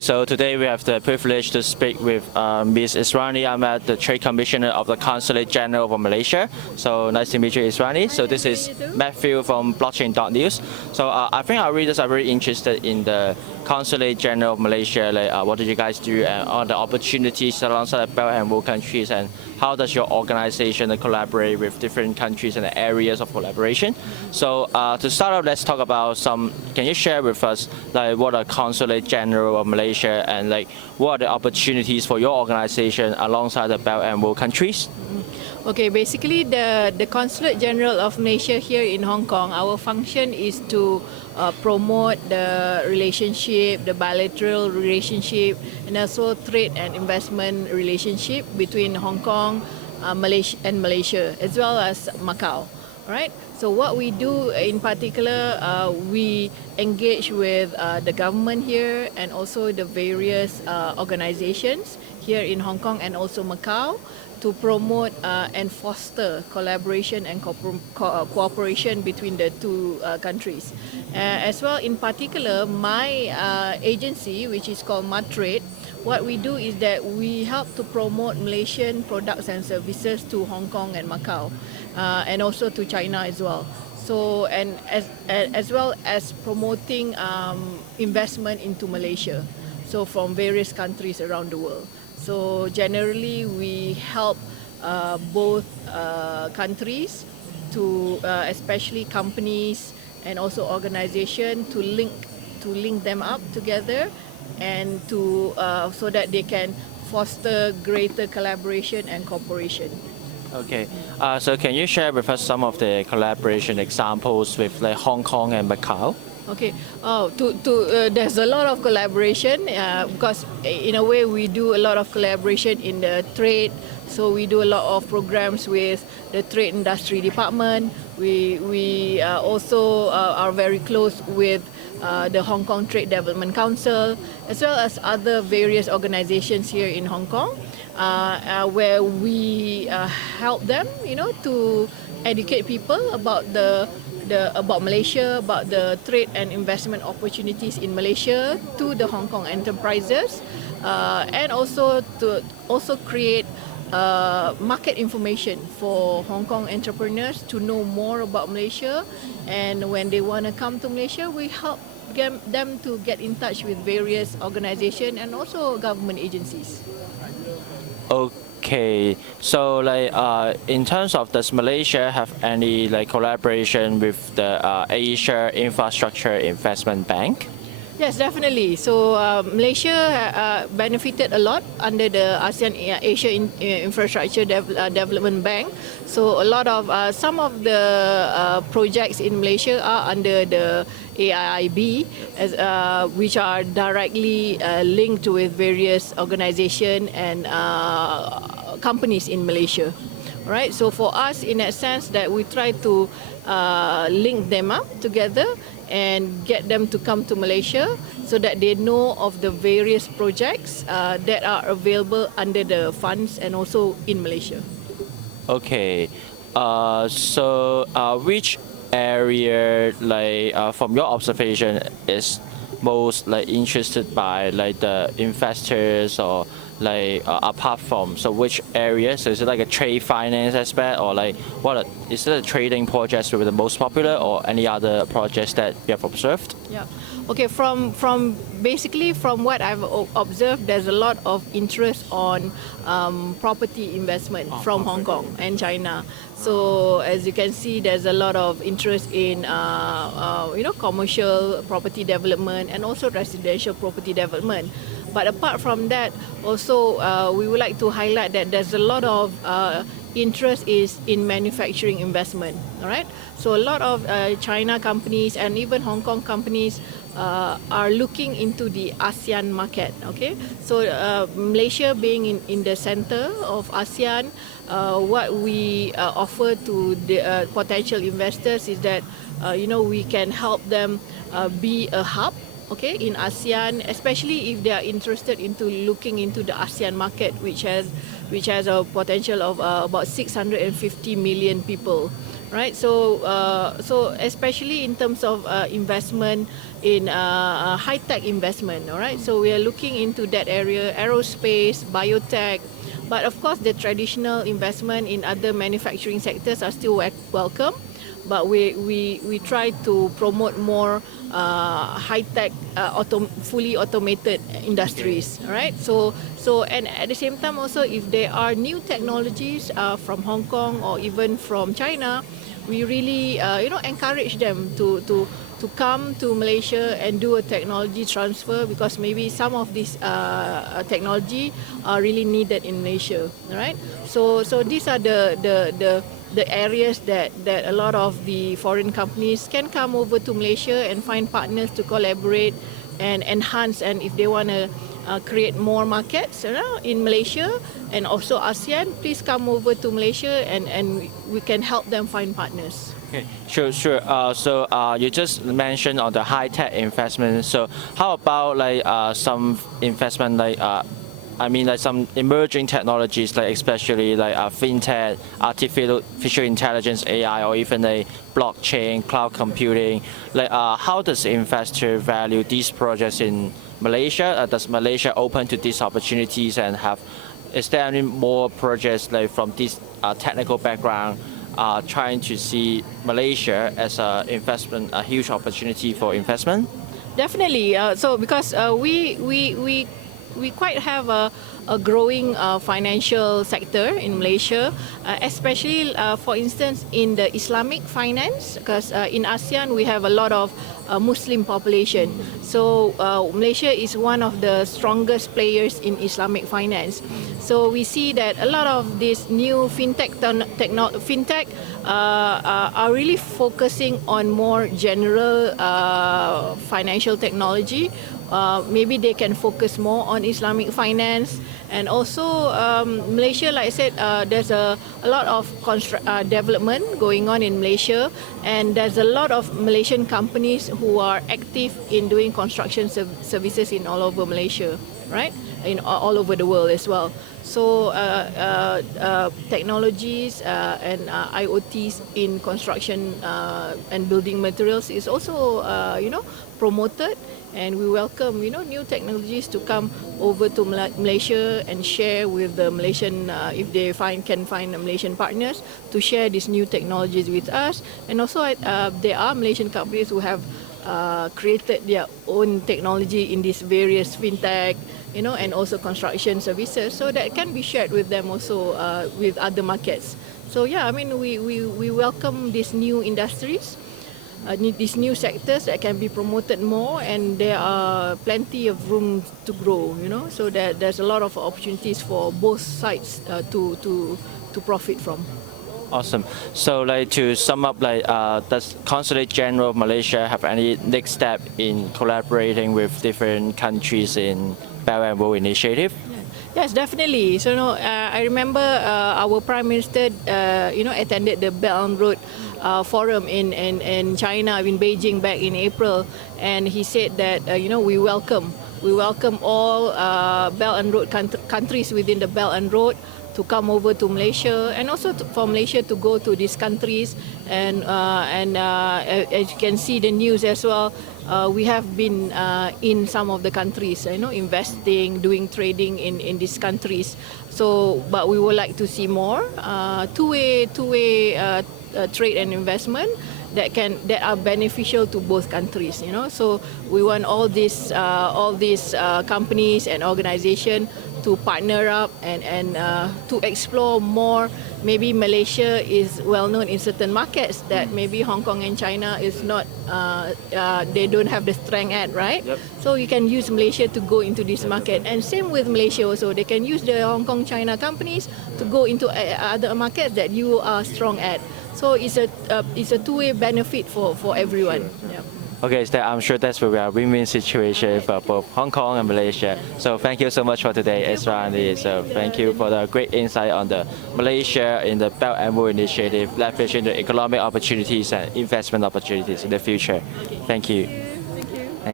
So today we have the privilege to speak with Ms. Ezzwanee Ahmad, the Trade Commissioner of the Consulate General of Malaysia. So nice to meet you, Ezzwanee. So this is Matthew from Blockchain.News. So I think our readers are very interested in the Consulate General of Malaysia. Like, what did you guys do and all the opportunities alongside the Belt and Road countries, and how does your organization collaborate with different countries and the areas of collaboration? So to start off, let's talk about some. Can you share with us like what a Consulate General of Malaysia and like what are the opportunities for your organization alongside the Belt and Road countries? Okay, basically the Consulate General of Malaysia here in Hong Kong, our function is to promote the relationship, the bilateral relationship, and also trade and investment relationship between Hong Kong, Malaysia, as well as Macau. Right. So what we do in particular, we engage with the government here and also the various organizations here in Hong Kong and also Macau to promote and foster collaboration and cooperation between the two countries. As well, in particular, my agency, which is called Matrade, what we do is that we help to promote Malaysian products and services to Hong Kong and Macau, and also to China as well. So, and as well as promoting investment into Malaysia, so from various countries around the world. So generally, we help both countries to, especially companies and also organizations, to link them up together, and to so that they can foster greater collaboration and cooperation. Okay, so can you share with us some of the collaboration examples with like Hong Kong and Macau? Okay. There's a lot of collaboration because in a way we do a lot of collaboration in the trade. So we do a lot of programs with the Trade Industry Department. We also are very close with the Hong Kong Trade Development Council, as well as other various organizations here in Hong Kong, where we help them, to educate people about about Malaysia, about the trade and investment opportunities in Malaysia to the Hong Kong enterprises, and also to create market information for Hong Kong entrepreneurs to know more about Malaysia, and when they want to come to Malaysia, we help them to get in touch with various organizations and also government agencies. Okay, so like in terms of, does Malaysia have any like collaboration with the Asia Infrastructure Investment Bank? Yes, definitely. So Malaysia benefited a lot under the Asia Infrastructure Development Bank. So a lot of some of the projects in Malaysia are under the AIIB, which are directly linked with various organizations and companies in Malaysia. Right. So for us, in that sense, that we try to link them up together and get them to come to Malaysia so that they know of the various projects that are available under the funds and also in Malaysia. Okay, so which area, like from your observation, is most like interested by like the investors, or like apart from, so which areas? So is it like a trade finance aspect, or like is it a trading projects with the most popular, or any other projects that you have observed? Yeah. Okay, from basically from what I've observed, there's a lot of interest on property investment from Hong Kong and China. So as you can see, there's a lot of interest in commercial property development and also residential property development. But apart from that, also we would like to highlight that there's a lot of interest is in manufacturing investment. All right. So a lot of China companies and even Hong Kong companies are looking into the ASEAN market. Okay. So Malaysia being in the center of ASEAN, what we offer to the potential investors is that we can help them be a hub, okay, in ASEAN, especially if they are interested into looking into the ASEAN market, which has a potential of about 650 million people. right? So especially in terms of investment in high-tech investment, all right? So we are looking into that area, aerospace, biotech, but of course the traditional investment in other manufacturing sectors are still welcome. But we try to promote more high-tech, fully automated industries, right? So and at the same time also, if there are new technologies from Hong Kong or even from China, we really encourage them to come to Malaysia and do a technology transfer, because maybe some of this technology are really needed in Malaysia, right? So these are the areas that a lot of the foreign companies can come over to Malaysia and find partners to collaborate and enhance, and if they want to create more markets in Malaysia and also ASEAN, please come over to Malaysia and we can help them find partners. Okay, sure. So you just mentioned on the high-tech investment. So how about like some investment like like some emerging technologies, like especially like FinTech, artificial intelligence, AI, or even like blockchain, cloud computing. Like how does investor value these projects in Malaysia? Does Malaysia open to these opportunities, and is there any more projects like from this technical background trying to see Malaysia as a huge opportunity for investment? Definitely. So because we quite have a growing financial sector in Malaysia, especially for instance in the Islamic finance, because in ASEAN we have a lot of Muslim population. So Malaysia is one of the strongest players in Islamic finance. So we see that a lot of these new FinTech are really focusing on more general financial technology. Maybe they can focus more on Islamic finance, and also Malaysia, like I said, there's a lot of development going on in Malaysia, and there's a lot of Malaysian companies who are active in doing construction services in all over Malaysia, right? In all over the world as well. So technologies and IoTs in construction and building materials is also promoted, and we welcome new technologies to come over to Malaysia and share with the Malaysian, if they can find Malaysian partners to share these new technologies with us. And also there are Malaysian companies who have created their own technology in these various FinTech, and also construction services, so that can be shared with them also with other markets. So yeah, I mean we welcome these new industries, these new sectors that can be promoted more, and there are plenty of room to grow, so that there's a lot of opportunities for both sides to profit from. Awesome. So like to sum up, like does Consulate General of Malaysia have any next step in collaborating with different countries in Belt and Road Initiative? Yes, definitely. So I remember our Prime Minister attended the Belt and Road forum in China, in Beijing, back in April, and he said that we welcome all Belt and Road countries within the Belt and Road to come over to Malaysia, and also for Malaysia to go to these countries, and as you can see the news as well, we have been in some of the countries, investing, doing trading in these countries. So, but we would like to see more two-way trade and investment that are beneficial to both countries. So we want all these companies and organizations to partner up and to explore more. Maybe Malaysia is well known in certain markets that maybe Hong Kong and China is not, they don't have the strength at, right? Yep. So you can use Malaysia to go into this market, and same with Malaysia also. They can use the Hong Kong, China companies to go into other markets that you are strong at. So it's a two-way benefit for everyone. Sure. Yeah. Okay, so I'm sure that's will be a win-win situation for both Hong Kong and Malaysia. So thank you so much for today, Ezzwanee. So thank you for the great insight on the Malaysia in the Belt and Road Initiative, leveraging the economic opportunities and investment opportunities in the future. Thank you.